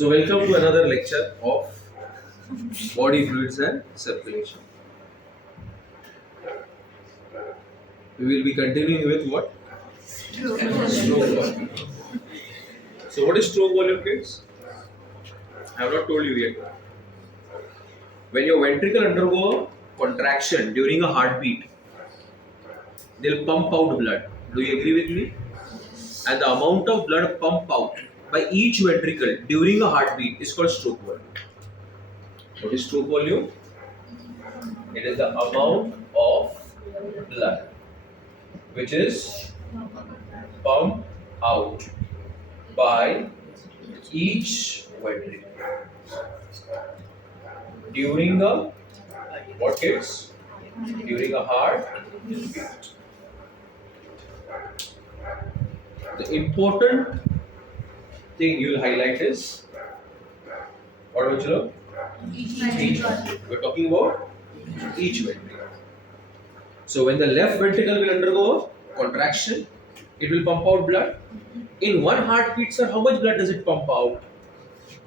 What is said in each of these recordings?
So welcome to another lecture of body fluids and circulation. We will be continuing with what? Stroke volume. So what is stroke volume, kids? I have not told you yet. When your ventricle undergo contraction during a heartbeat, they'll pump out blood. Do you agree with me? And the amount of blood pumped out by each ventricle during a heartbeat is called stroke volume. What is stroke volume? It is the amount of blood which is pumped out by each ventricle during a what kids? During a heartbeat. The important thing you will highlight is what, Bachalo? Each. We're talking about each ventricle. So when the left ventricle will undergo contraction, it will pump out blood. In one heartbeat, sir, how much blood does it pump out?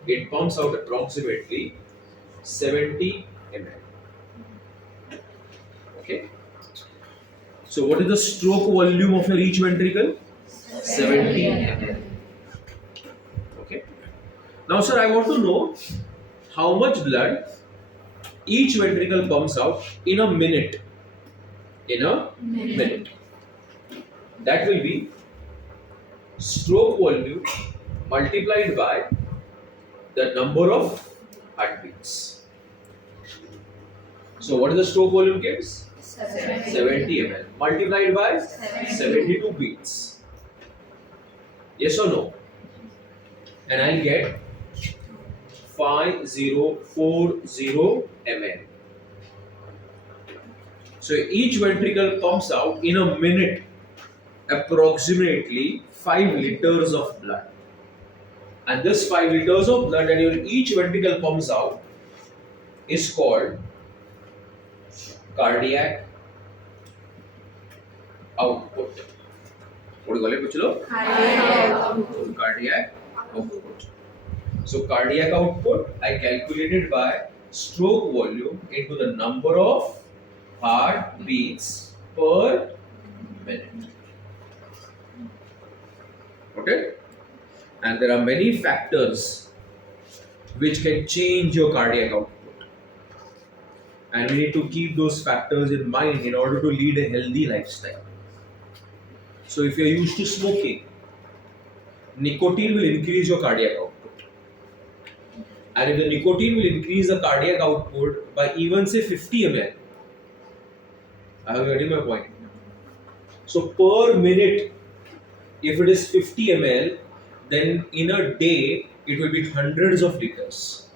It pumps out approximately 70 ml. Okay. So what is the stroke volume of your each ventricle? 70 ml. Okay. Now, sir, I want to know how much blood each ventricle pumps out in a minute. In a minute. That will be stroke volume multiplied by the number of heartbeats. So what is the stroke volume, kids? 70 ml multiplied by 72 beats. Yes or no? And I'll get 5040 ml. So each ventricle pumps out in a minute approximately 5 liters of blood. And this 5 liters of blood that each ventricle pumps out is called cardiac output. What do you call it, Puchalo? Cardiac output. So cardiac output I calculated by stroke volume into the number of heartbeats per minute. Okay? And there are many factors which can change your cardiac output. And we need to keep those factors in mind in order to lead a healthy lifestyle. So if you are used to smoking, nicotine will increase your cardiac output. And if the nicotine will increase the cardiac output by even say 50 ml, I have getting my point. So per minute, if it is 50 ml, then in a day it will be hundreds of liters.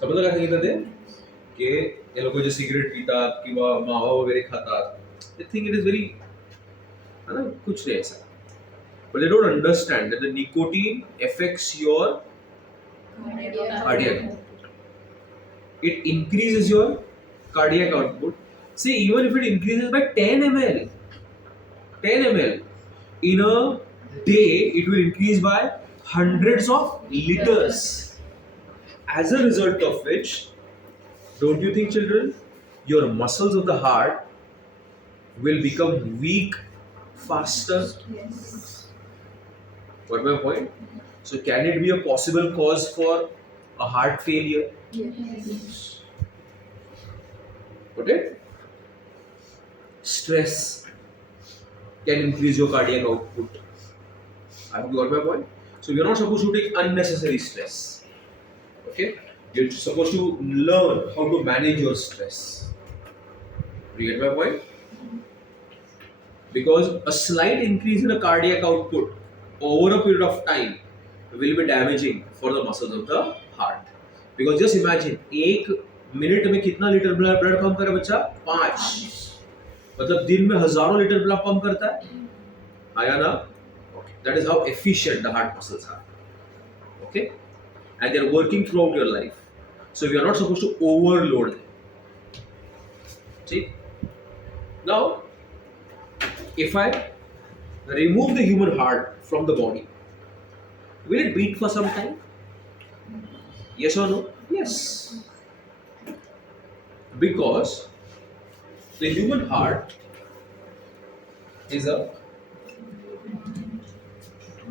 समजलं का सांगितलं ते की हे लोक जे cigarette पितात किंवा मावा वगैरे खातात, they think it is very कुछ नहीं ऐसा. But they don't understand that the nicotine affects your cardiac output. It increases your cardiac output. See, even if it increases by 10 ml, in a day it will increase by hundreds of liters. As a result of which, don't you think, children, your muscles of the heart will become weak faster? Yes. What my point? So can it be a possible cause for a heart failure? Yes. Okay? Stress can increase your cardiac output. I hope you got my point. So you're not supposed to take unnecessary stress. Okay? You're supposed to learn how to manage your stress. Do you get my point? Because a slight increase in the cardiac output over a period of time will be damaging for the muscles of the heart. Because just imagine, 1 minute में कितना litre blood pump करे बच्चा? 5. मतलब दिन में हजारों litre blood pump करता है. आया ना? That is how efficient the heart muscles are. Okay? And they are working throughout your life. So we are not supposed to overload them. See? Now, if I remove the human heart from the body, Will it beat for some time? Yes or no? Yes. Because the human heart is a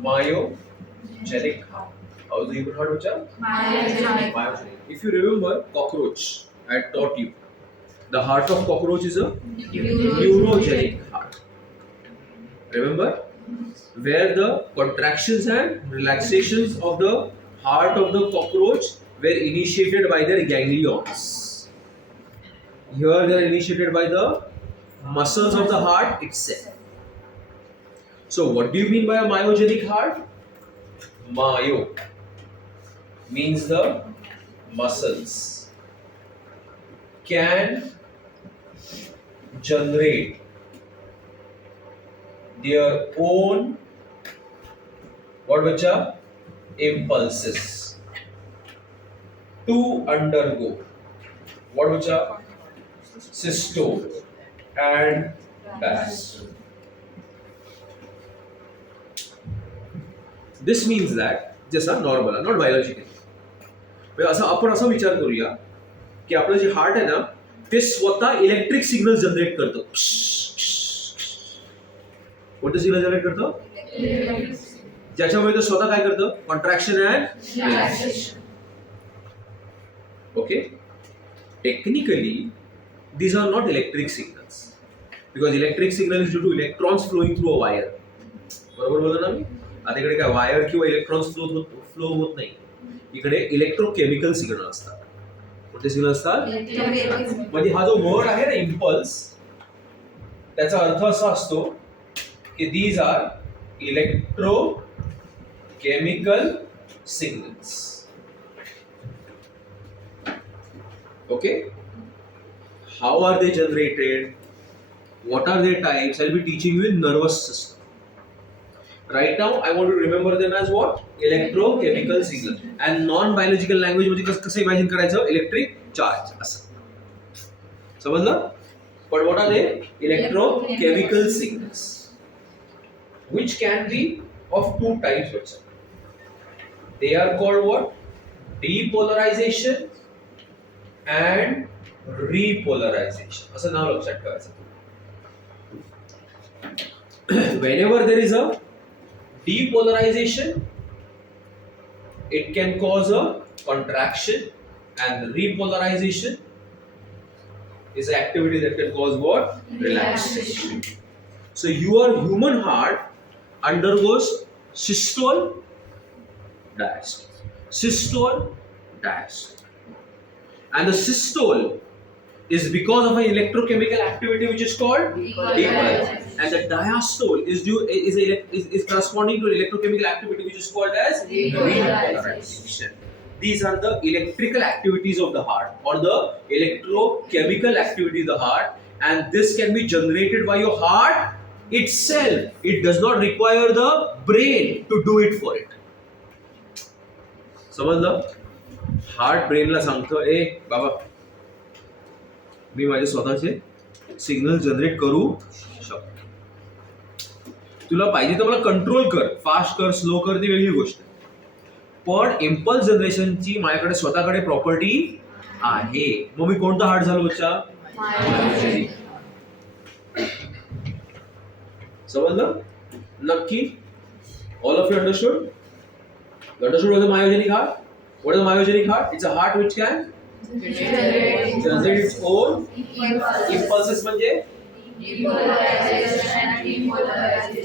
myogenic heart. How is the human heart, Bacha? Myogenic. Myogenic. If you remember cockroach, I taught you. The heart of cockroach is a neurogenic heart. Remember? Where the contractions and relaxations of the heart of the cockroach were initiated by their ganglions. Here they are initiated by the muscles of the heart itself. So what do you mean by a myogenic heart? Myo means the muscles can generate their own what bacha? Impulses to undergo what bacha? Systole and diastole. This means that जसा normal not biological म्हणजे असं आपण असा विचार करूया की आपलं जे heart आहे ना ते स्वतः इलेक्ट्रिक सिग्नल जनरेट करतं कोणतं सिग्नल जनरेट करतं ज्याच्यामुळे ते स्वतः काय करतं contraction and relaxation okay technically these are not electric signals because electric signal is due to electrons flowing through a wire बरोबर बोलतो ना मी आता इकडे काय वायर किंवा इलेक्ट्रॉन्स फ्लो होत नाही इकडे इलेक्ट्रोकेमिकल सिग्नल असतात कोणते सिग्नल असतात म्हणजे हा जो वर्ड आहे ना इम्पल्स त्याचा अर्थ असा असतो की these are electrochemical signals okay how are they generated, what are their types. I'll be teaching you in nervous system right now. I want to remember them as what? Electrochemical signal. And non-biological language मध्ये कसं imagine करायचं electric charge असं समजलं but what are they? Electrochemical signals which can be of two types also. They are called what? Depolarization and repolarization असं नाव लक्षात ठेवायचं whenever there is a depolarization it can cause a contraction and repolarization is an activity that can cause what? Relaxation. So your human heart undergoes systole diastole systole diastole and the systole is because of an electrochemical activity which is called depolarization, and the diastole is corresponding to an electrochemical activity which is called as repolarization. These are the electrical activities of the heart or the electrochemical activity of the heart, and this can be generated by your heart itself. It does not require the brain to do it for it. समजलं? Heart ब्रेनला सांगतो ए बाबा मी माझे स्वतःचे signal generate करू शकतो तुला पाहिजे तर मला कंट्रोल कर फास्ट कर स्लो कर ती वेगळी गोष्ट पण इम्पल्स जनरेशनची माझ्याकडे स्वतःकडे प्रॉपर्टी आहे मग मी कोणता हार्ट झालो बच्चा समजलं नक्की all of you understood what is a myogenic heart? What is a myogenic heart? It's a heart which can generate its own impulses म्हणजे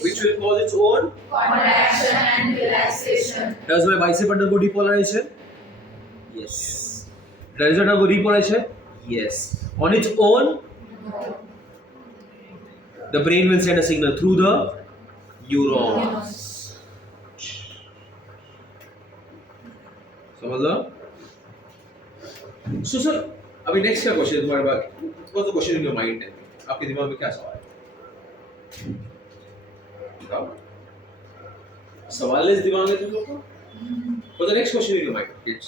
which will cause its own contraction and relaxation. Does my bicep undergo depolarization? Yes. Does it undergo repolarization? Yes. On its own, the brain will send a signal through the neurons. समझला? So sir, अभी next क्या question तुम्हारे पास? What's the question in your mind? आपके दिमाग में क्या सवाल है? बताओ. सवाल इस दिमाग में तुम लोग को? What's the next question in your mind, kids?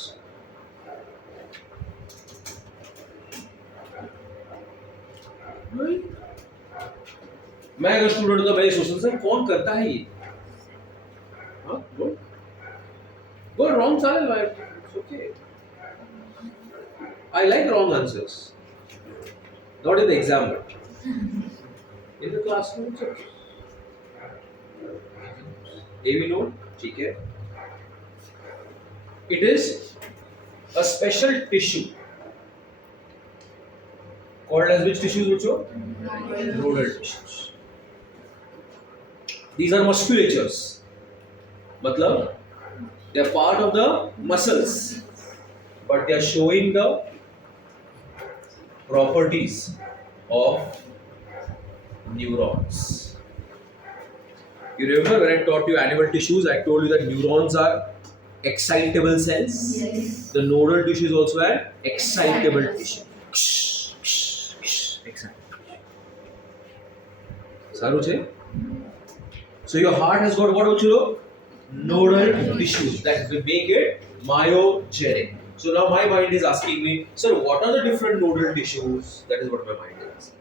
मैं अगर स्टूडेंट तो मैं सोचता सर कौन करता है ये? हाँ बोल. Go wrong चालेल बाहेर. It's okay. I like wrong answers. Not in the exam, but in the classroom. It's okay. AV note, ठीक है. It is a special tissue called as which tissues, Rucho? Nodal tissues. These are musculatures. मतलब they are part of the muscles, but they are showing the properties of neurons. You remember when I taught you animal tissues, I told you that neurons are excitable cells. Yes. The nodal tissue is also an excitable tissue. Excitable. Saru છે? So your heart has got what, Uchuro? Nodal tissues that will make it myogenic. So now my mind is asking me, sir, what are the different nodal tissues? That is what my mind is asking.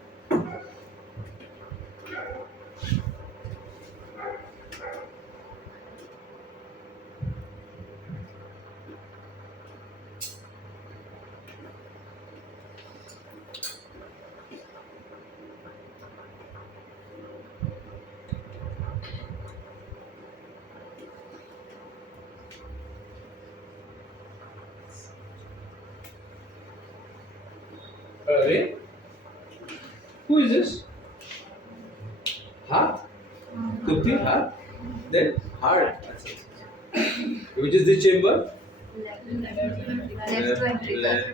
Who is this? Heart? Kupti, heart? Then heart. Which is this chamber? Left ventricle. Left.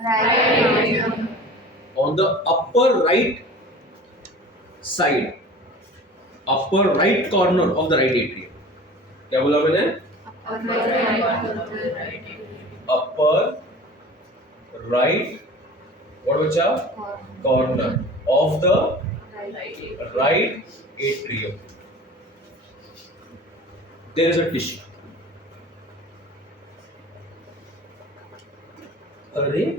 Right. On the upper right side, upper right corner of the right atrium. क्या बोला मैंने? Upper right, what बचा? Corner of the right atrium. There is a tissue. Array,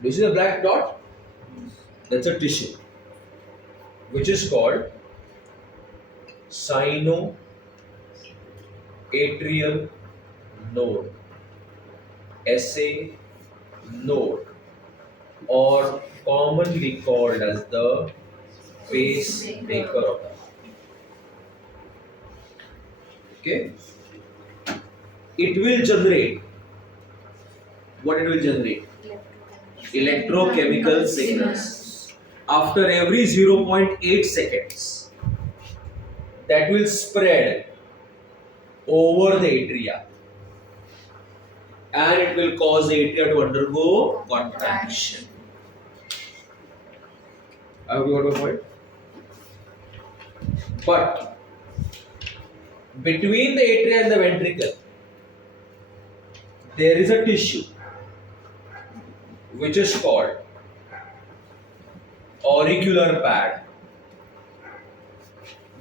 this is a black dot. That's a tissue, which is called sinoatrial node, SA node, or commonly called as the pacemaker of the heart. Okay? It will generate. What it will generate? Electrochemical signals. After every 0.8 seconds, that will spread over the atria, and it will cause the atria to undergo contraction. I hope you got my point. But between the atria and the ventricle, there is a tissue which is called auricular pad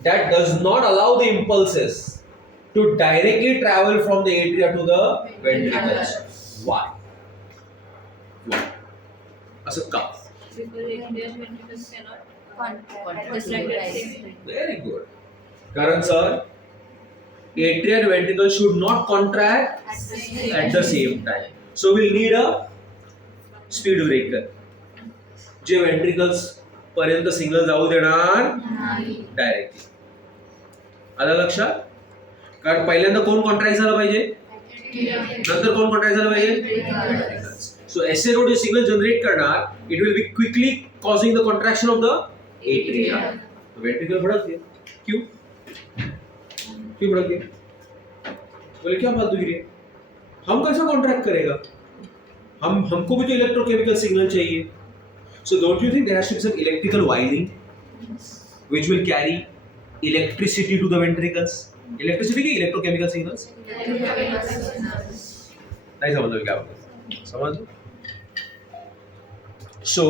that does not allow the impulses to directly travel from the atria to the ventricles. Why? As a cup. Very good. Karan sir, atria and ventricle should not contract at the same time. So we'll need a speed breaker. J ventricles पर्यंत signal जाऊ देणार directly. आलं लक्षात? कारण पहिल्यांदा कोण contract झालं पाहिजे, नंतर कोण कॉन्ट्रॅक्ट झालं पाहिजे, ventricles. So SA node जो सिग्नल जनरेट करणार, it will be quickly causing the contraction of the atria. तो ventricle भड़क गया. क्यों भड़क गया? बोले क्या फालतूगिरी है, हम कैसा कॉन्ट्रैक्ट करेगा, हमको भी तो इलेक्ट्रोकेमिकल सिग्नल चाहिए. So don't you think there has to be some electrical wiring which will carry electricity to the ventricles? Electricity की electrochemical signals? नहीं समझ लो क्या बोलते, समझ? So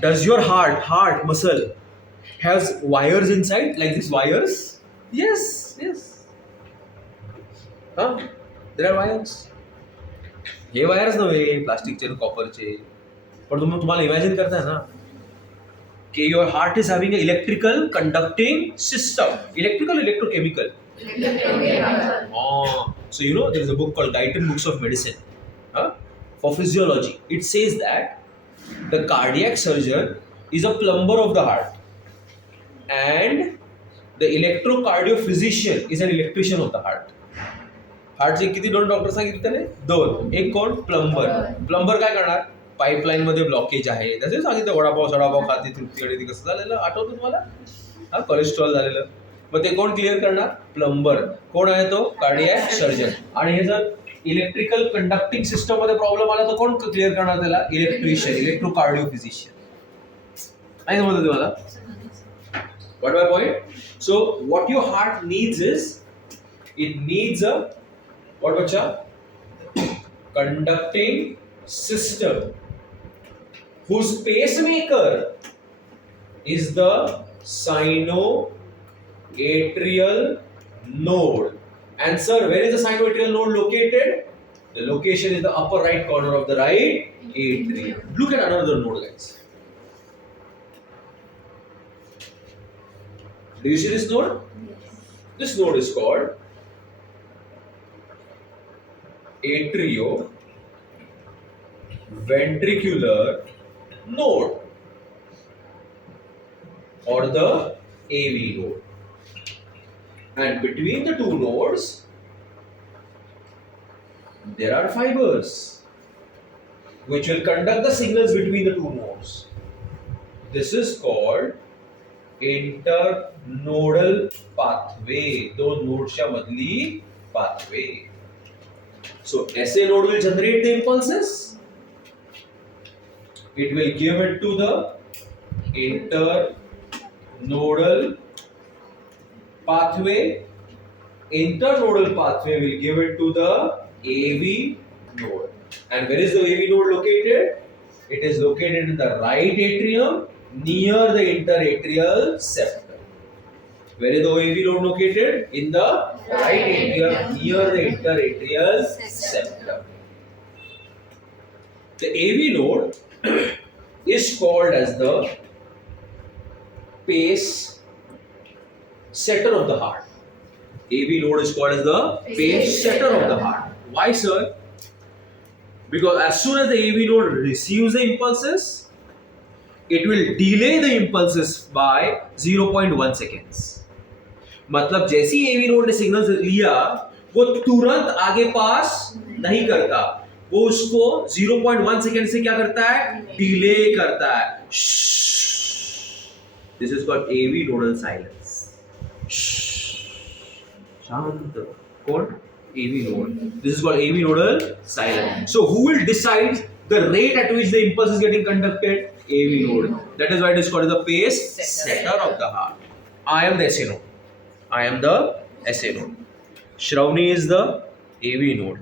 does your heart muscle has wires inside like these wires? Yes. There are wires. हे wires नव्हे प्लास्टिकचे कॉपरचे, पण तुम्हाला इमॅजिन करताय ना Okay, your heart is having an electrical conducting system. Electrical, electrochemical. Oh, so you know there is a book called Guyton Books of Medicine, for physiology. It says that the cardiac surgeon is a plumber of the heart, and the electrocardiophysician is an electrician of the heart. हार्टचे किती दोन doctor सांगितले त्याने? दोन. एक कोण? Plumber. Plumber काय करणार? Pipeline मध्ये ब्लॉकेज आहे, त्याचे सांगितलं वडापाव सडापाव खाते तृप्ती आणि ते कसं झालेलं आठवतं तुम्हाला? हा, कोलेस्ट्रॉल झालेलं. मग ते कोण क्लिअर करणार? प्लंबर. कोण आहे तो? कार्डियॅक सर्जन. आणि हे जर इलेक्ट्रिकल कंडक्टिंग सिस्टम मध्ये प्रॉब्लेम आला तर कोण क्लिअर करणार त्याला? इलेक्ट्रिशियन, इलेक्ट्रोकार्डिओफिजिशियन. नाही समजलं तुम्हाला? What my point? So what your heart needs is, it needs a what bacha? Conducting system whose pacemaker is the sinoatrial node. And sir, where is the sinoatrial node located? The location is the upper right corner of the right atrium. Look at another node, guys. Do you see this node? This node is called atrioventricular node or the AV node. And between the two nodes, there are fibers which will conduct the signals between the two nodes. This is called internodal pathway. दोन नोड्सच्या मधली pathway. So SA node will generate the impulses. It will give it to the internodal pathway. Internodal pathway will give it to the AV node. And where is the AV node located? It is located in the right atrium near the interatrial septum. Where is the AV node located? In the right atrium near the interatrial septum. The AV node is called as the pace setter of the heart. AV node is called as the pace setter of the heart. Why, sir? Because as soon as the AV node receives the impulses, it will delay the impulses by 0.1 seconds. मतलब जैसी AV node ने signal लिया वो तुरंत आगे पास नहीं करता, वो उसको 0.1 सेकेंड से क्या करता है? डिले करता है. This is called AV nodal silence. शांत. कौन? AV node. This is called AV nodal silence. So who will decide the rate at which the impulse is getting conducted? AV node. That is why it is called the pace setter of the heart. I am the SA node. I am the SA node. Shravani is the AV node.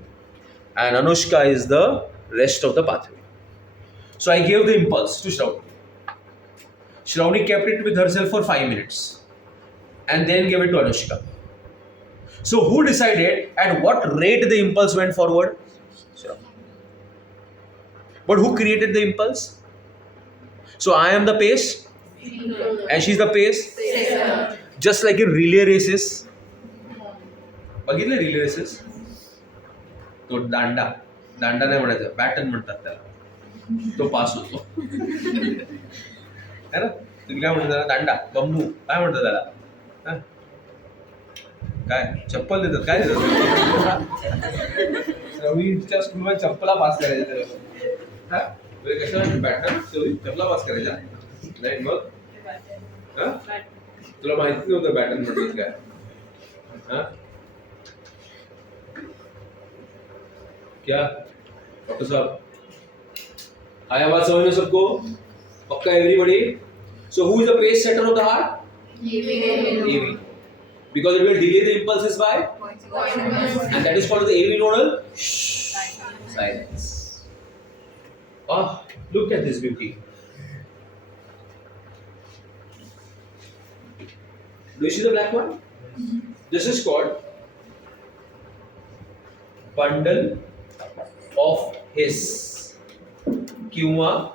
And Anushka is the rest of the pathway. So I gave the impulse to Shravani. Shravani kept it with herself for 5 minutes. And then gave it to Anushka. So who decided at what rate the impulse went forward? Shravani. But who created the impulse? So I am the pace. And she's the pace. Just like in relay races. बघितले relay races? तो दांडा नाही म्हणायचं, baton म्हणतात त्याला. तो पास होतो है ना? तुम्ही काय म्हणता त्याला? दांडा, बंबू, काय म्हणतात त्याला? काय चप्पल देतात? काय देतात? रवीच्या स्कूलमध्ये चप्पला पास करायचं त्याला. कशाला बॅटन चप्पला पास करायच्या नाही? मग तुला माहिती नव्हतं बॅटन म्हणजे काय? क्या डॉक्टर साहब आया बात समझ में सबको? पक्का everybody? So who is the pace setter of the heart? AV. Because it will delay the impulses by, and that is called the AV nodal silence. Ah, look at this beauty. Do you see the black one? This is called bundle of His किंवा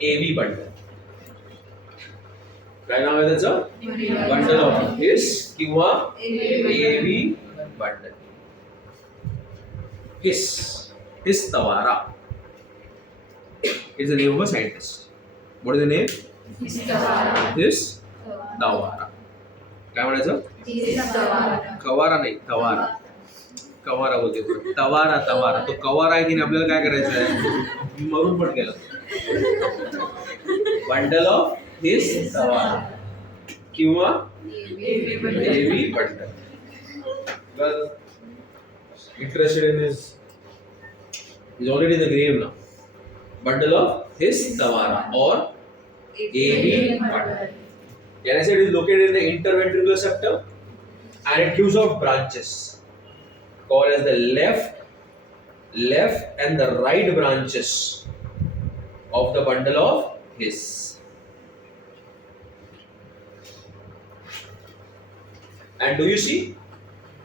AV bundle. काय नाव आहे त्याचं? Bundle of His किंवा A V bundle. His Tawara is the name of a scientist. What is the name? Hiss तवारा. काय म्हणायचं? कवारा नाही, तवारा. कवारा बोलते तवारा. तो कवारा आहे की नाही आपल्याला काय करायचं आहे? मरून पण गेलं. बंडल ऑफ हिस तवारा किंवा A V bundle. Interested in his, he's already in the grave now. Bundle of his tawara or AV bundle. Can I say it is located in the interventricular septum and it gives off branches called as the left and the right branches of the bundle of his. And do you see?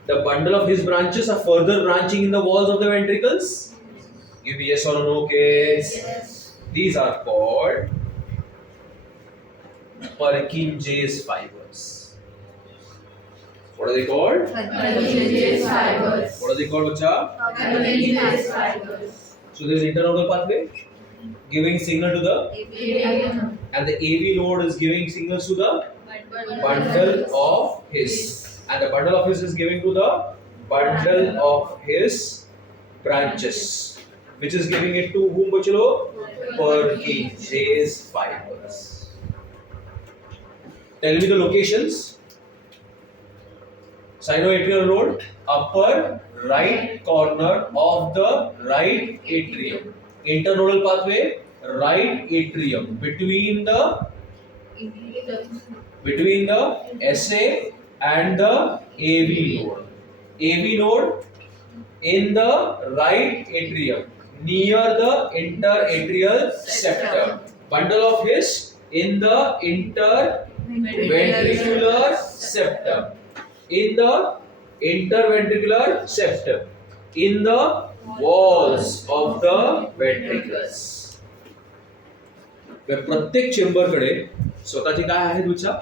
The bundle of his branches are further branching in the walls of the ventricles. Give me yes or no case. Yes. These are called Purkinje's fibers. What are they called? Purkinje's fibers. What are they called, bacha? Purkinje's fibers. So there is internodal pathway giving signal to the and the AV node is giving signals to the bundle of his. And the bundle of his is giving to the bundle of his branches, which is giving it to whom, bachalo? Purkinje's fibers. Tell me the locations. Sinoatrial node, upper right corner of the right atrium. Internodal pathway, right atrium, between the SA and the AV node. AV node in the right atrium near the interatrial septum. Bundle of his in the interventricular septum. In the interventricular septum. In the walls of the ventricles. प्रत्येक chamber कडे स्वतःची काय आहेत विचार?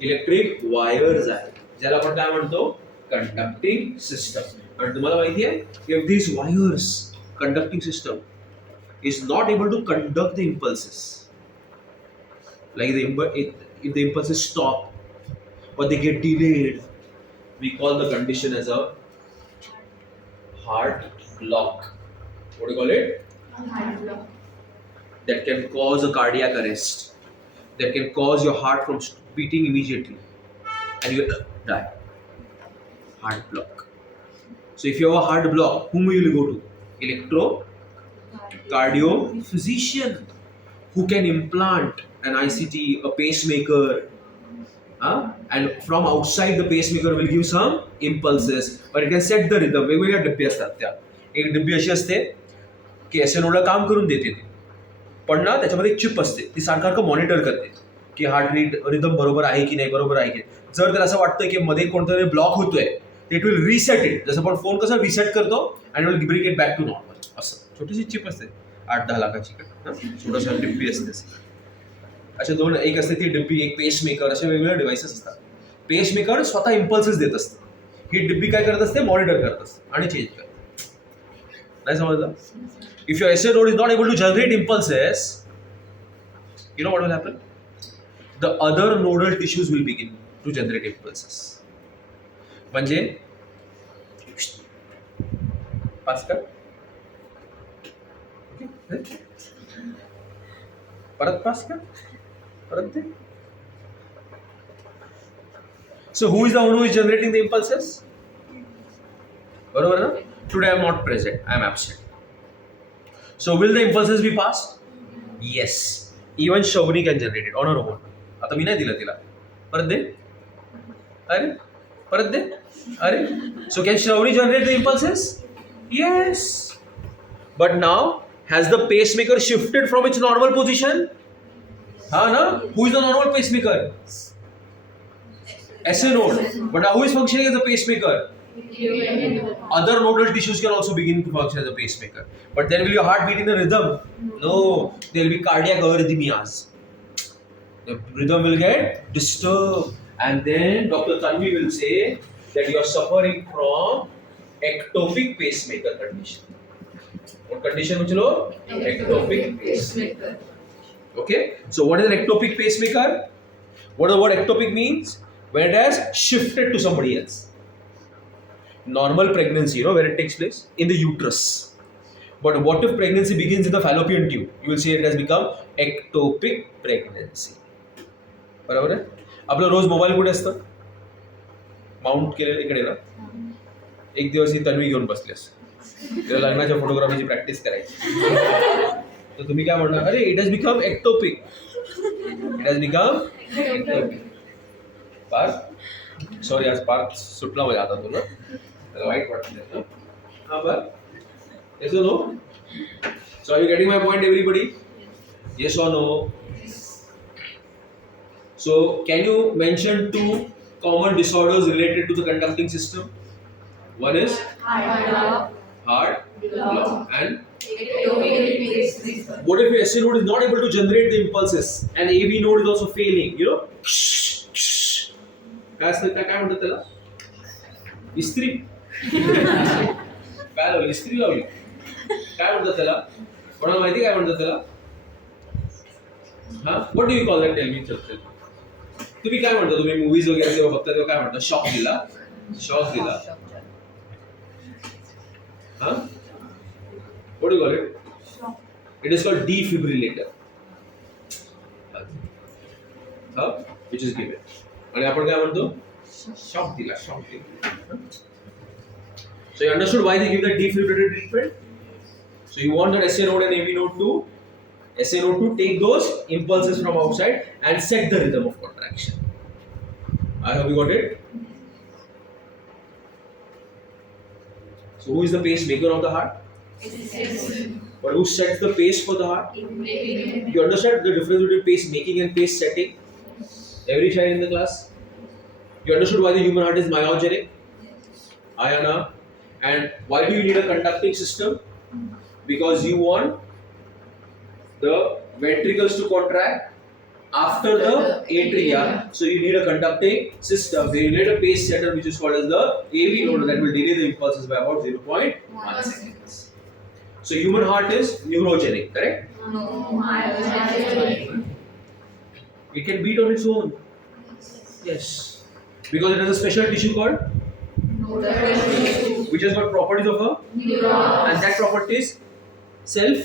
Electric wires आहेत, ज्याला आपण काय म्हणतो? Conducting system. आणि तुम्हाला माहिती आहे, if this wires conducting system is not able to conduct the impulses, like if the impulses stop or they get delayed, we call the condition as a heart block. What do you call it? Heart block. That can cause a cardiac arrest. That can cause your heart from beating immediately and you will die. Heart block. So if you have a heart block, whom will you go to? Electrocardio physician, who can implant an ICT, a pacemaker, and from outside the pacemaker will give some impulses, but it can set the rhythm. वेगवेगळ्या डब्बे असतात त्या. एक डब्बी अशी असते की एसएनओला काम करून देते ती, पण ना त्याच्यामध्ये एक चिप असते, ती सारखं मॉनिटर करते की हार्ट रिदम बरोबर आहे की नाही, बरोबर आहे की नाही. जर त्याला असं वाटतं की मध्ये कोणतरी ब्लॉक होतोय, इट विल रिसेट इट. जसं आपण फोन कसा रिसेट करतो and will bring it back to normal. असं छोटीशी चिप असते, 8-10 लाखाची, छोटंसं डिब्बी असते. अशा दोन, एक असते ती डिब्बी, एक पेसमेकर, असे वेगवेगळे डिव्हाइसेस असतात. पेसमेकर स्वतः इम्पल्सेस देत असते, ही डिब्बी काय करत असते? मॉनिटर करत असते आणि चेंज करत. नाही समजलं? If your SA node is not able to generate impulses, you know what will happen? The other nodal tissues will begin to generate impulses. म्हणजे पास कर, परत पास कर, परत दे. So who is the one who is generating the impulses? बरोबर ना? Today I am not present, I am absent. So will the impulses be passed? Yes. Even Shavni can generate it on her own. आता मी नाही दिलं तिला. परत दे. अरे परत दे. अरे. So can Shavni generate the impulses? Yes. But now has the pacemaker shifted from its normal position? हाँ ना? Who is the normal pacemaker? SA node. But now who is functioning as a pacemaker? Other nodal tissues can also begin to function as a pacemaker. But then will your heart beat in a rhythm? No. There will be cardiac arrhythmias. The rhythm will get disturbed, and then Dr. Tanvi will say that you are suffering from ectopic pacemaker condition. What condition, Uchilo? Ectopic pacemaker. Okay. So what is an ectopic pacemaker? What the word ectopic means? When it has shifted to somebody else. Normal pregnancy, where it takes place in the uterus. But what if pregnancy begins in the fallopian tube? You will see it has become ectopic pregnancy. बरोबर आहे. आपलं रोज mobile कुठे असतं? Mount केलेलं इकडे ना. एक दिवस ही तन्वी घेऊन बसली असते. तेव्हा लग्नाच्या फोटोग्राफीची प्रॅक्टिस करायची. तर तुम्ही काय म्हणणार? अरे it has become ectopic. It has become ectopic. Parth sorry आज पार्थ सुटला माझ्या हातातून. त्याला वाईट वाटतं. हा बरं. Yes or no? So are you getting my point, everybody? Yes or no? So can you mention two common disorders related to the conducting system? One is heart block and what if your SA node is not able to generate the impulses and AV node is also failing? You know? काय म्हणतात त्याला? इस्त्री. काय लावली? इस्त्री लावली. काय म्हणतात त्याला? कोणाला माहिती काय म्हणतात त्याला? हा what do you call that? Tell me. तुम्ही काय म्हणता? तुम्ही मूवीज वगैरे जेव्हा बघता तेव्हा काय म्हणता? शॉक दिला. शॉक दिला. हा what do call it? It is called defibrillator. हा विच इज गिवन. आणि आपण काय म्हणतो? शॉक दिला. शॉक दिला. So you understood why they give the defibrillator treatment? So you want that SA node and AV node to take those impulses from outside and set the rhythm of contraction. I hope you got it. So who is the pacemaker of the heart? But who sets the pace for the heart? You understand the difference between pace making and pace setting? Every child in the class? You understood why the human heart is myogenic? Ayana. And why do you need a conducting system? Because you want the ventricles to contract after the atria. So you need a conducting system. So you need a pace setter which is called as the AV node that will delay the impulses by about 0.1 seconds. So human heart is neurogenic, correct? No, myogenic. It can beat on its own. Yes. Because it has a special tissue called which has got properties of a neuron. And that property is self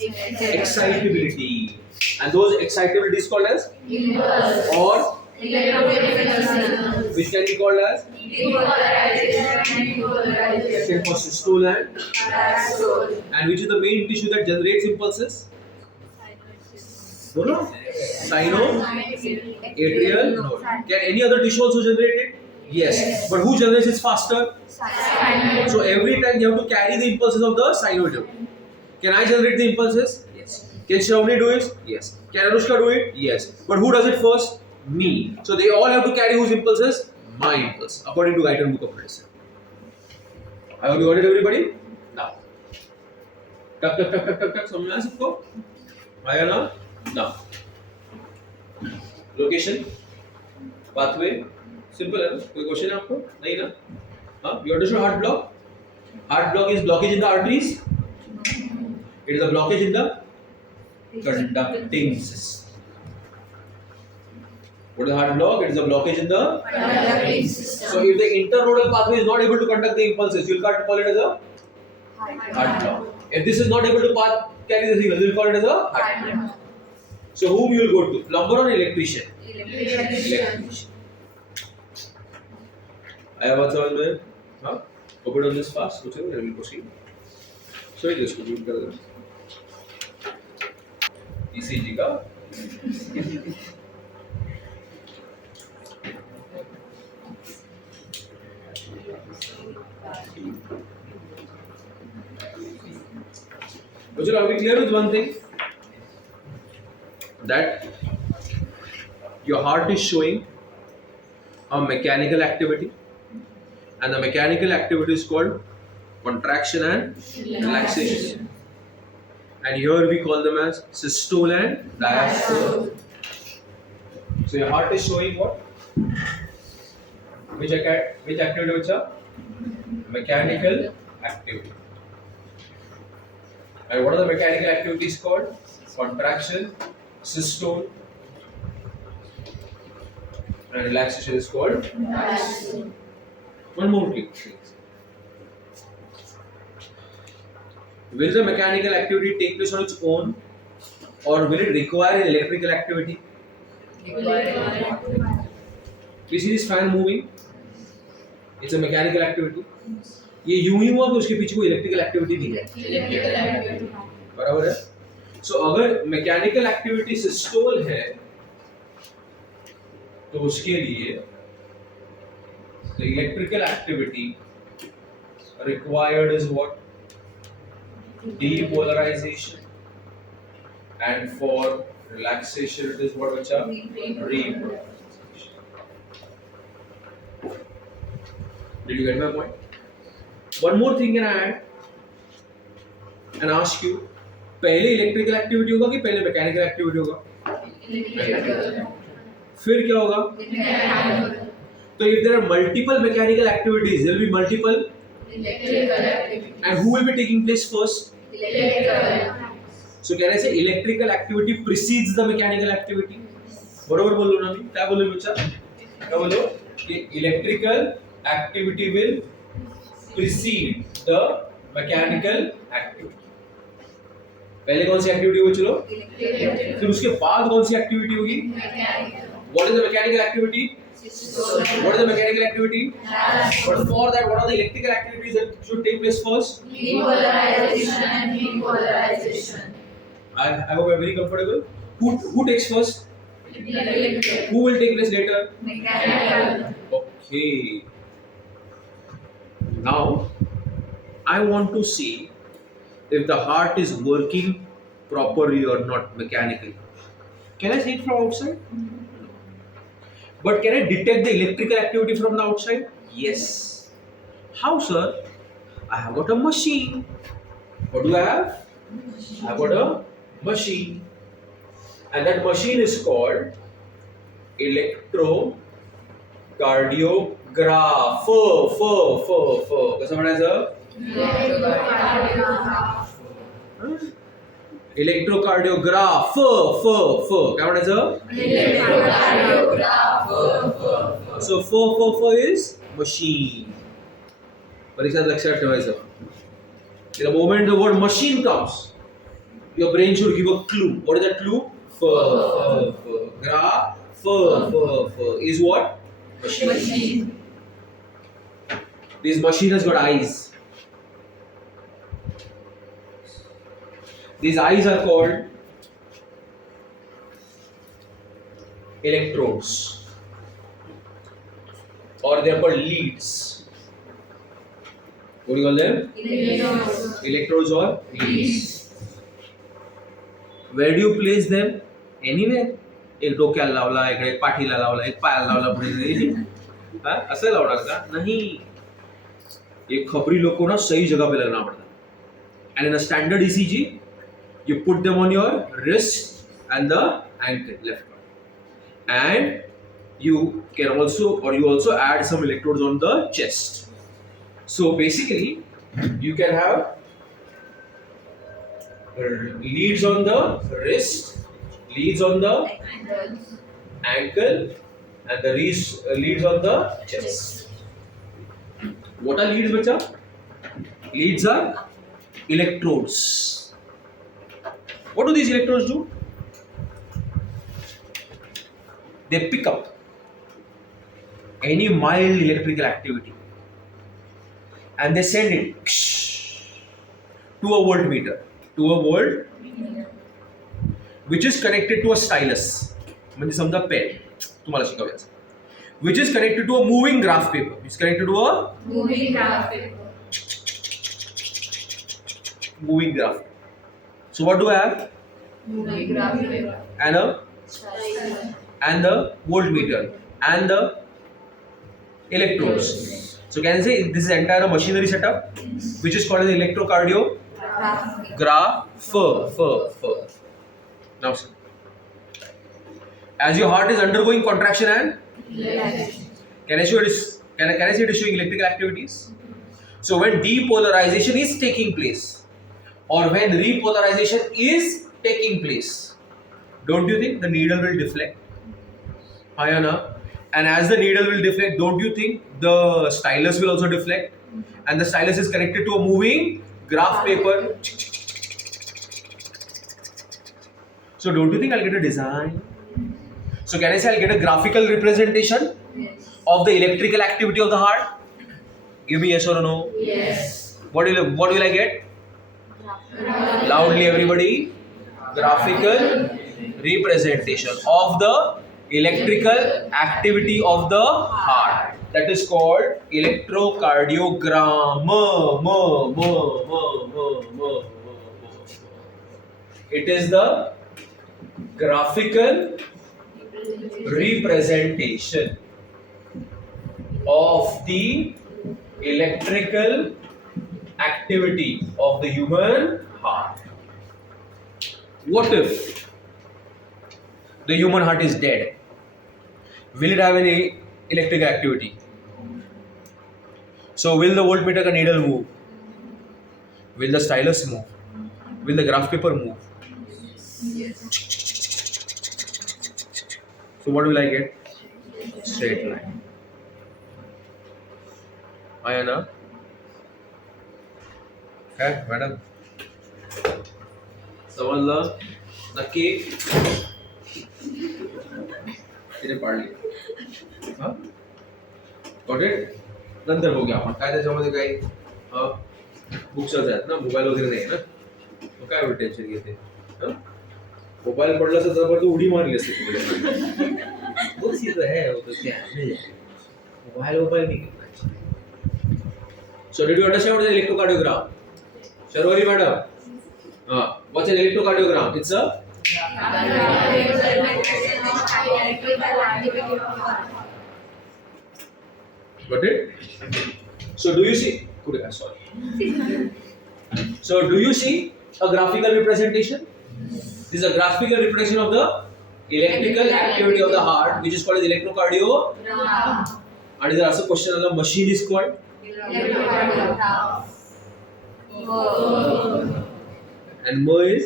excitability, and those excitabilities called as Impulse. or Electrochemical which can be called as depolarization. second for systole and Diastole. which is the main tissue that generates impulses? Bolo? Sinoatrial node. Can any other tissue also generate it? Yes. But who generates it faster? So every time you have to carry the impulses of the sinoatrial. Can I generate the impulses? Yes. Can Shravani do it? Yes. Can Anushka do it? Yes. But who does it first? Me. So they all have to carry whose impulses? My impulse, according to Guyton Book of Medicine. I hope you got it, everybody. Now. Tuck, tuck, tuck, tuck, tuck, tuck. समझ में आया सबको? आया ना? Now. Location. Pathway. Simple है ना? कोई question है आपको? नहीं ना? हाँ? You understood heart block? Heart block is blockage in the arteries. It is a blockage in the conducting system. What is heart block? It is a blockage in the Conducting system. So if the internodal pathway is not able to conduct the impulses, you will call it as a heart block. If this is not able to carry the signal, you will call it as a heart block. So whom you will go to? Plumber or electrician? Electrician. I have a thought there. Huh? Open on this fast. Whichever, I will proceed. So this could be better. ECG का But are we clear with one thing? That your heart is showing a mechanical activity, and the mechanical activity is called contraction and relaxation. And here we call them as systole and diastole. So your heart is showing what? Which activity which are? Mechanical activity. And what are the mechanical activities called? Contraction, systole, and relaxation is called? One more click, please. Will the mechanical activity take place on its own, or will it require an electrical activity? You see this fan moving? It's a mechanical activity. ये यूं ही हुआ कि उसके पीछे कोई electrical activity नहीं है, बराबर है? सो अगर मैकेनिकल एक्टिविटी सिस्टोल है तो उसके लिए the electrical activity required is what? Depolarization. And for relaxation it is what, bacha? Repolarization. Did you get my point? One more thing can I add and ask you, पहले electrical activity होगा कि पहले mechanical activity होगा? फिर क्या होगा? So if there are multiple mechanical activities, there will be multiple electrical activity. And who will be taking place first? Electrical. So can I say electrical activity precedes the mechanical activity? बरोबर बोलो ना? क्या बोलो बच्चा? क्या बोलो? कि electrical activity will precede the mechanical activity. पहले कौन सी एक्टिविटी होगी चलो? Electrical. फिर उसके बाद कौन सी एक्टिविटी होगी? Mechanical. What is the mechanical activity? What is the mechanical activity? But for that, what are the electrical activities that should take place first? Depolarization and repolarization. I hope you are very comfortable. Who takes first? Electrical. Who will take place later? Mechanical. Okay. Now, I want to see if the heart is working properly or not mechanically. Can I see it from outside? But can I detect the electrical activity from the outside? Yes. How, sir? I have got a machine. What do I have? I have got a machine. And that machine is called electrocardiograph. What's the name, sir? Electrocardiograph. क्या है sir? Electrocardiograph. So is machine. परीक्षा लक्षण ठेवायचं. The moment the word machine comes, your brain should give a clue. What is that clue? Graph. Is what? Machine. This machine has got eyes. These eyes are called electrodes, or they are called leads. What do you call them? Electrodes. Electrodes or leads. Where do you place them? Anywhere. एक डोक्याला लावला, इकडे एक पाठीला लावला, एक पायाला लावला, पुढे हाँ असं लावणार का? नहीं. ये खबरी लोग को ना सही जगह पे लगना पड़ता है. And in a standard ECG, you put them on your wrist and the ankle, left one. And you also add some electrodes on the chest. So basically, you can have leads on the wrist, leads on the ankle, and the leads on the chest. What are leads, bacha? Leads are electrodes. What do these electrodes do? They pick up any mild electrical activity and they send it to a voltmeter, which is connected to a stylus. म्हणजे समजा pen तुम्हाला शिकवूया, which is connected to a moving graph paper. It's connected to a Moving graph paper. moving graph. So what do I have? Moving graph paper. And the voltmeter and the electrodes. So can I say this is entire machinery setup, which is called as electrocardiograph. Now see. As your heart is undergoing contraction and Relaxation. can I say it is showing electrical activities? So when depolarization is taking place or when repolarization is taking place, don't you think the needle will deflect? Ayana. And as the needle will deflect, don't you think the stylus will also deflect? And the stylus is connected to a moving graph paper. So don't you think I'll get a design? So can I say I'll get a graphical representation Yes. of the electrical activity of the heart? Give me yes or no. Yes. What will I get? Loudly everybody. Graphical representation of the electrical activity of the heart. That is called electrocardiogram. It is the graphical representation of the electrical activity of the human heart. What if the human heart is dead? Will it have any electrical activity? So will the voltmeter needle move? Will the stylus move? Will the graph paper move? Yes. So what will I get? Straight line. Ayana? Okay, madam. समझला नक्की तिने पाडली हा got it नंतर बघूया आपण काय त्याच्यामध्ये काही बुक्सच आहेत ना मोबाईल वगैरे नाही ना मग काय एवढं टेन्शन घेते मोबाईल पडला तर जबर तू उडी मारली असते तुला बुक्स ही तो है वो तो क्या है मोबाईल नहीं करना so did you understand what is electrocardiogram Sharwari madam what's an electrocardiogram? It's a got it? So do you see so do you see a graphical representation? This is a graphical representation of the electrical activity of the heart which is called as electrocardiogram. And there also question of the machine is called and mo is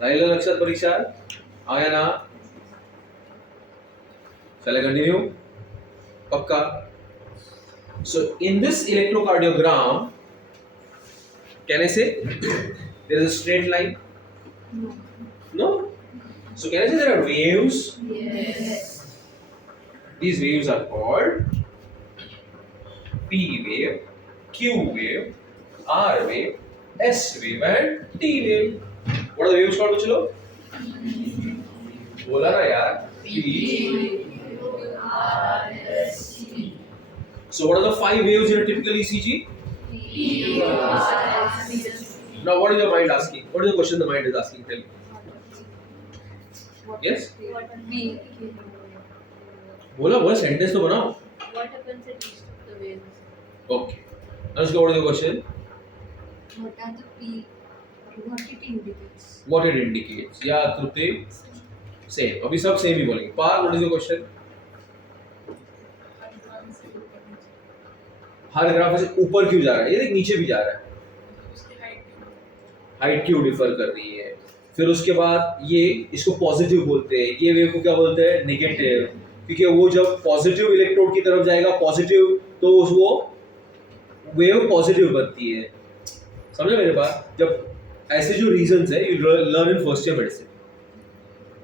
राहिलं लक्षात परीक्षा आया ना shall I continue पक्का so in this electrocardiogram can I say there is a straight line no so can I say there are waves Yes. these waves are called P wave, Q wave, R wave, S wave and T wave. What are the waves called बच्चों? बोला ना यार. P, R, S, T. So what are the 5 waves in a typical ECG? P, R, S, T. Now what is your mind asking? What is the question the mind is asking? Tell me. Yes? P. बोला sentence तो बनाओ. What happens at each of the waves? Okay. Now let's go what is the question? What are the P? What it indicates? What it indicates? Yeah, Trupti. Same. अभी सब same ही बोलेंगे. Par, what is your question? Her graph से ऊपर क्यों जा रहा है? ये देख नीचे भी जा रहा है. हाइट क्यों डिफर कर रही है? फिर उसके बाद ये इसको पॉजिटिव बोलते हैं. ये वेव को क्या बोलते हैं? नेगेटिव. क्योंकि वो जब पॉजिटिव इलेक्ट्रोड की तरफ जाएगा पॉजिटिव तो वो वेव पॉजिटिव बनती है. समझे मेरे बात? जब ऐसे जो रीजंस है you learn in first year medicine.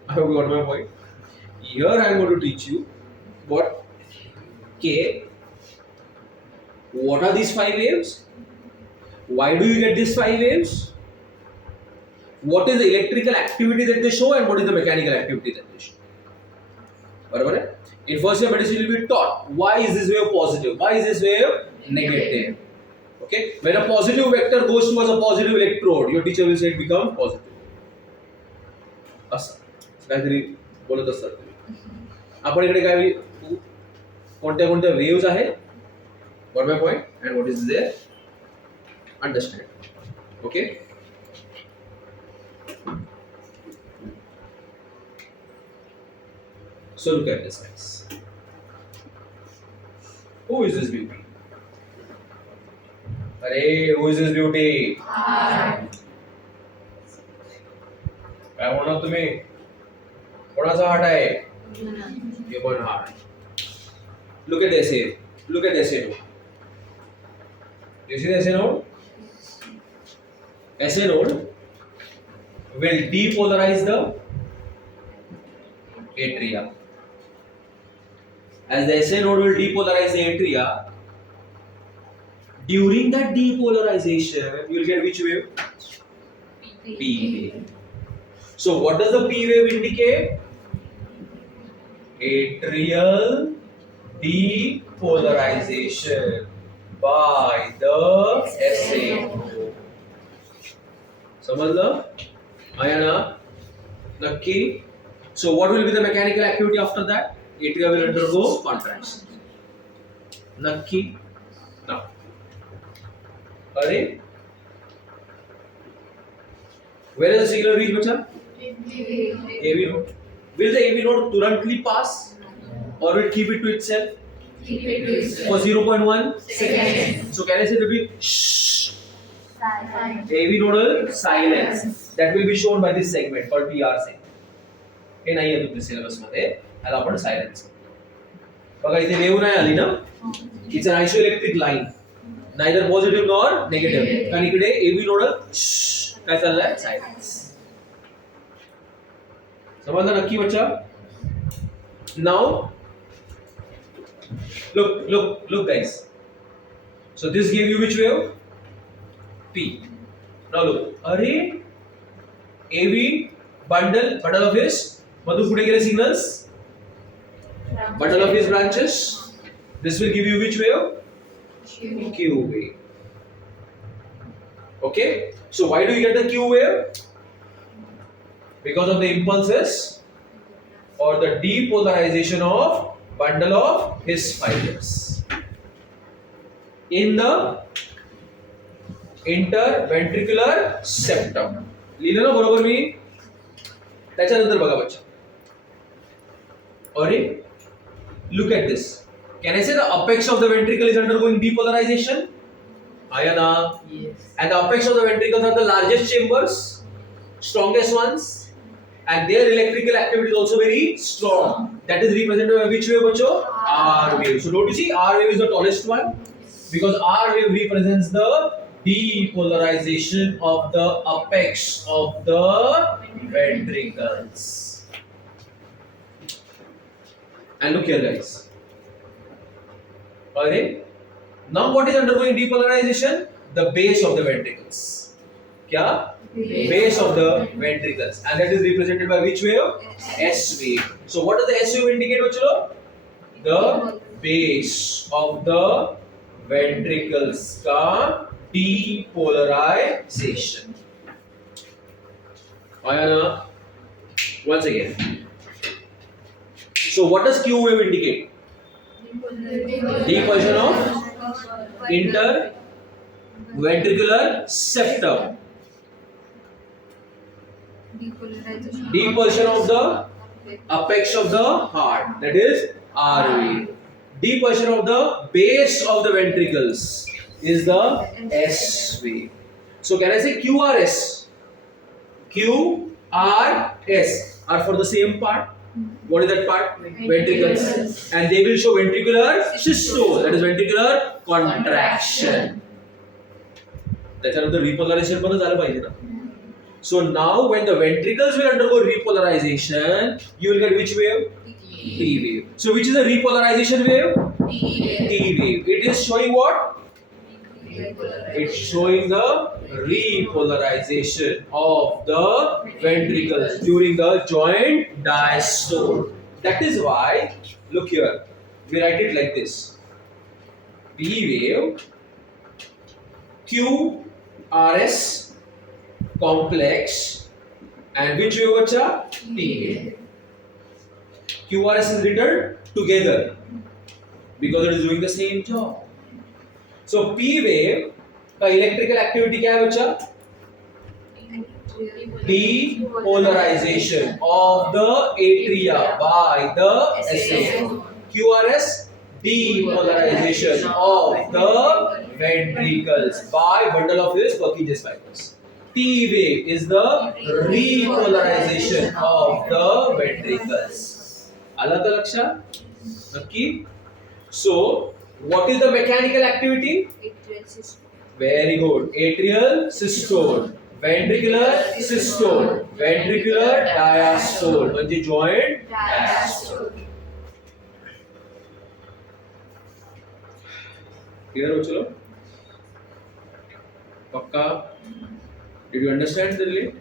I hope you got my point. Here I am going to teach you what are these 5 waves? Why do you get these 5 waves? What is the electrical activity that they show and what is the mechanical activity that they show? बराबर है? In first year medicine you will be taught why is this wave positive, why is this wave negative. Okay? When a positive vector goes towards a positive electrode, your teacher will say it becomes positive. असं काहीतरी बोलत असतात. आपण इकडे काय कोणत्या कोणत्या waves आहेत? What my point and what is there? Understand. Okay? So look at this, guys. Who is this beauty? Arey, who is this beauty? काय म्हणणार तुम्ही? कोणाचा हार्ट आहे? Human heart. Look at this here. Look at this here. You see the SA node? SA node will depolarize the atria. As the SA node will depolarize the atria, during that depolarization, you will get which wave? P wave. So, what does the P wave indicate? Atrial depolarization by the SA node. समजलं? आहे ना? नक्की? So what will be the mechanical activity after that? Atria will undergo contraction. नक्की? Now. अरे? Where does the signal reach, बच्चा? AV node. Will the AV node currently pass? Or will it keep it to itself? For 0.1 second. So can I say that we shh? AV nodal silence. That will be shown by this segment called PRC. हे नाही आहे तुमच्या syllabus मध्ये याला आपण silence बघा इथे wave नाही आली ना it's an isoelectric line neither positive nor negative कारण इकडे एव्ही नोडल काय चाललंय सायलेन्स समजलं नक्की बच्चा now look guys so this gave you which wave P now look अरे AV bundle of his मधून पुढे गेले signals bundle of his branches this will give you which wave Q wave okay so why do you get the Q wave because of the impulses or the depolarization of bundle of his fibers in the interventricular septum लिहिलं ना बरोबर मी त्याच्यानंतर बघा बच्चा अरे look at this can I say the apex of the ventricle is undergoing depolarization ayana yes and the apex of the ventricles are the largest chambers strongest ones and their electrical activity is also very strong that is represented by which wave bacho R wave so don't you see R wave is the tallest one because R wave represents the depolarization of the apex of the ventricles and look here guys alright now what is undergoing depolarization the base of the ventricles kya base of the ventricles and that is represented by which wave S wave so what does the S wave indicate bachalo the base of the ventricles ka depolarization ayana once again so what does Q wave indicate depulsion of interventricular septum depulsion of the apex of the heart that is R wave depulsion of the base of the ventricles is the S wave so can I say QRS QRS are for the same part what is that part ventricles and they will show ventricular systole that is ventricular contraction त्याच्यानंतर repolarization पण झालं पाहिजे ना so now when the ventricles will undergo repolarization you will get which wave T wave so which is the repolarization wave T wave it is showing what it's showing the repolarization of the ventricles during the joint diastole. That is why, look here, we write it like this. P wave, QRS, complex, and which wave bacha? T wave. QRS is written together because it is doing the same job. So P wave का electrical activity क्या है बच्चा Depolarization of the atria by the SA. QRS, depolarization of the ventricles by bundle of his Purkinje's fibers. T wave is the repolarization of the ventricles. आला तर लक्षात? नक्की? So, what is the mechanical activity? Very good. Atrial systole, ventricular systole, ventricular diastole. म्हणजे joint diastole. Clear हो चलो? पक्का? Did you understand the relay?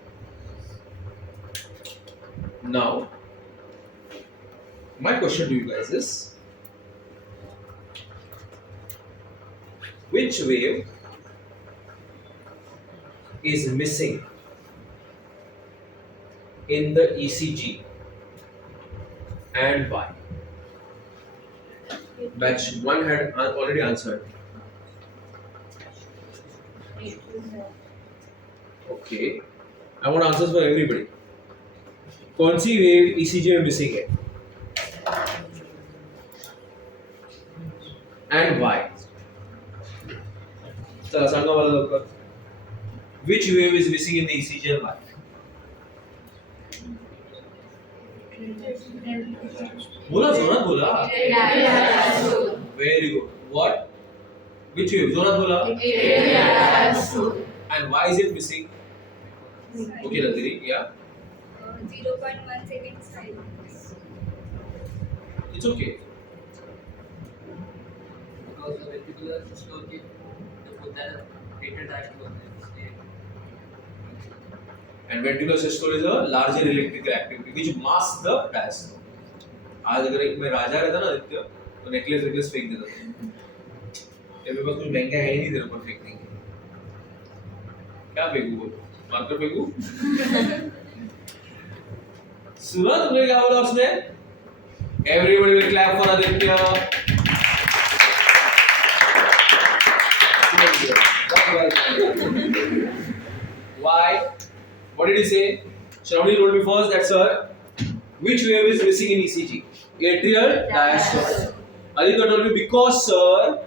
Now, my question to you guys is, which wave is missing in the ECG and why? Batch 1 had already answered. Okay, I want answers for everybody. कौन सी wave ECG में missing है and why? चला सांगा मला लवकर. Which wave is missing in the ECG and why? बोला जोरात बोला. Very good. What? Which wave? जोरात बोला. And why is it missing? Okay, Nandini. Yeah. 0.1 seconds time. It's okay. Because the ventricular systole के जो होता है rated diastole होता है. And ventricular systole is a larger electrical activity which masks the diastole. आज अगर एक मैं राजा रहता ना आदित्य तो नेकलेस फेंक देता था. ये मेरे पास कुछ महंगा है ही नहीं तेरे पर फेंकने के. क्या फेंकूं बोल? मार्कर फेंकूं? सुना तुमने क्या बोला उसने? Everybody will clap for Aditya. Why? What did he say? Shravani told me first that sir, which wave is missing in ECG? Atrial diastole. Aditya told me because sir,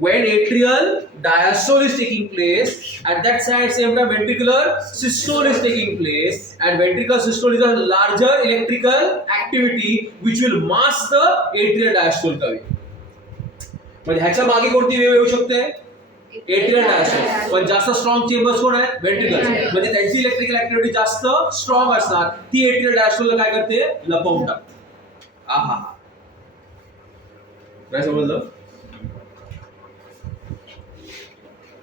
when atrial diastole is taking place, at that side same time ventricular systole is taking place, and ventricular systole is a larger electrical activity which will mask the atrial diastole का wave. म्हणजे ह्याच्या मागे कोणती wave येऊ शकते? Atrial diastole. पण जास्त strong chambers कोण आहेत? वेंट्रिकल्स. म्हणजे त्यांची इलेक्ट्रिकल ऍक्टिव्हिटी जास्त स्ट्रॉंग असणार. ती एट्रियल डायस्टोलला काय करते? लपवून टाकते. आहा, काय समजलं?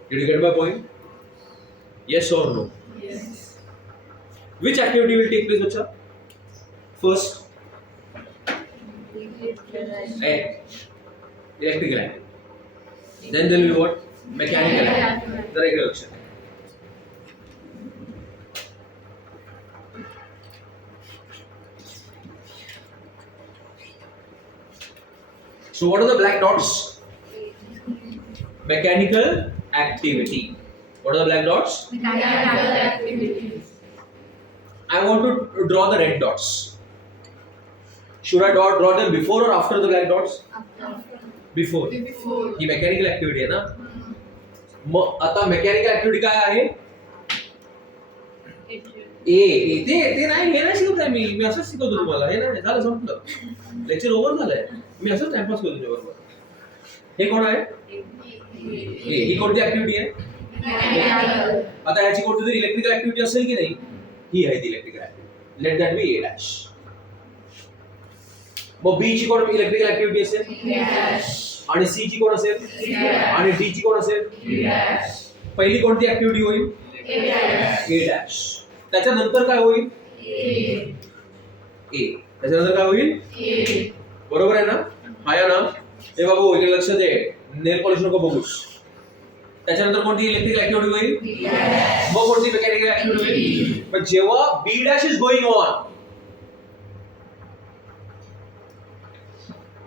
Did you get my point? Yes or no? Yes. Which activity will take place, bacha? First, electrical activity. Then there will be what? Mechanical activity. The regular action. So what are the black dots? Mechanical activity. What are the black dots? Mechanical activity. I want to draw the red dots. Should I draw them before or after the black dots? Before. He mechanical activity आहे ना. मग आता mechanical activity काय आहे? ते नाही, हे नाही शिकवत आहे मी असंच शिकवतो तुम्हाला. हे नाही झालं, संपलं. लेक्चर ओव्हर झालंय. मी असंच टाइमपास करतो तुझ्या बरोबर. हे कोण आहे? ही कोणती ऍक्टिव्हिटी आहे? आता ह्याची कोणती तरी इलेक्ट्रिकल ऍक्टिव्हिटी असेल की नाही? ही आहे ती electrical activity. Let that be A dash. मग बी ची कोण इलेक्ट्रिकल ऍक्टिव्हिटी असेल? आणि सी ची कोण असेल? आणि डी ची कोण असेल? पहिली कोणती ऍक्टिव्हिटी होईल? A dash. त्याच्यानंतर काय होईल? ए. त्याच्यानंतर काय होईल? बरोबर आहे ना? आहे ना? हे बाबू इकडे लक्ष दे. नेल पॉलिश नको बघूस. त्याच्यानंतर कोणती इलेक्ट्रिकल ऍक्टिव्हिटी होईल? मग कोणती मेकॅनिकल ऍक्टिव्हिटी होईल? पण जेव्हा B dash is going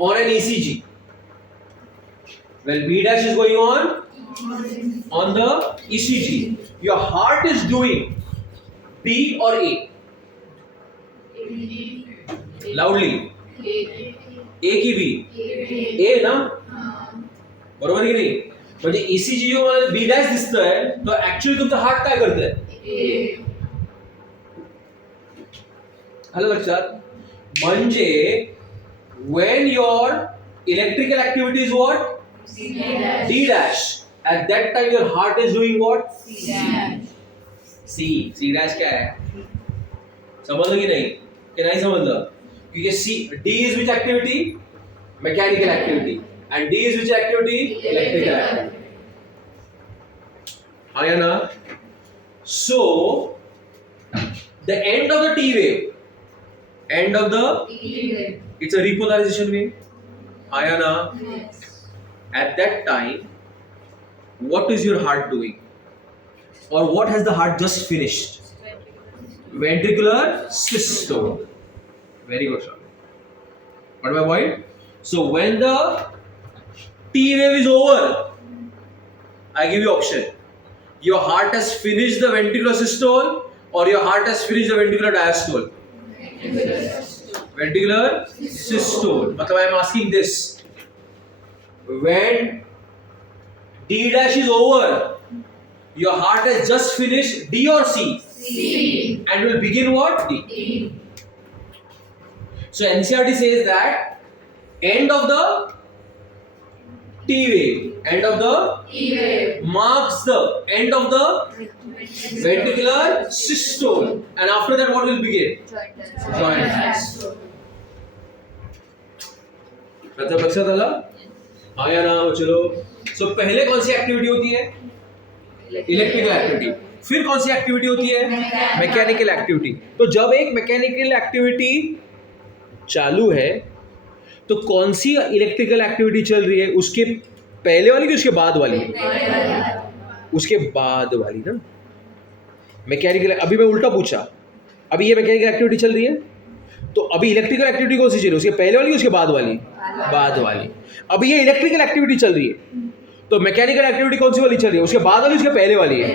on an ECG, when B dash is going on the ECG, your heart is doing B और A? लाउडली A की B? A ना, बरोबर की नाही? म्हणजे ECG मध्ये B डॅश दिसतंय तर ऍक्च्युअली तुमचा हार्ट काय करतंय? आलं लक्षात? म्हणजे when your electrical activity is what? D dash. At that time your heart is doing what? C. C dash क्या है? समझलं की नहीं? कि नहीं समझलं? क्योंकि C, D is which activity? Mechanical activity. And D is which activity? Electrical activity. हाँ या ना? So the end of the T wave. End of the, it's a repolarization wave. Ayana, at that time, what is your heart doing? Or what has the heart just finished? Ventricular systole. Very good, sir. What my point? So when the T wave is over, I give you option. Your heart has finished the ventricular systole or your heart has finished the ventricular diastole. Ventricular systole. मतलब I am asking this. When D dash is over, your heart has just finished D or C? C. And will begin what? D. So NCERT says that end of the T wave, end of the E wave marks the end of the ventricular systole. And after that what will begin? Joint diastole. मतलब लक्षात आला? हाँ या ना? चलो. So पहले कौन सी activity होती है? Electrical activity. फिर कौन सी एक्टिविटी होती है? Mechanical activity. तो जब एक मैकेनिकल एक्टिविटी चालू है तो कौन सी इलेक्ट्रिकल एक्टिविटी चल रही है? उसके पहले वाली कि उसके बाद वाली? उसके बाद वाली ना. मैकेनिकल, अभी मैं उल्टा पूछा. अभी ये मैकेनिकल एक्टिविटी चल रही है तो अभी इलेक्ट्रिकल एक्टिविटी कौन सी चल रही है? उसके पहले वाली कि उसके बाद वाली? बाद वाली. अभी ये इलेक्ट्रिकल एक्टिविटी चल रही है तो मैकेनिकल एक्टिविटी कौन सी वाली चल रही है? उसके बाद वाली उसके पहले वाली है?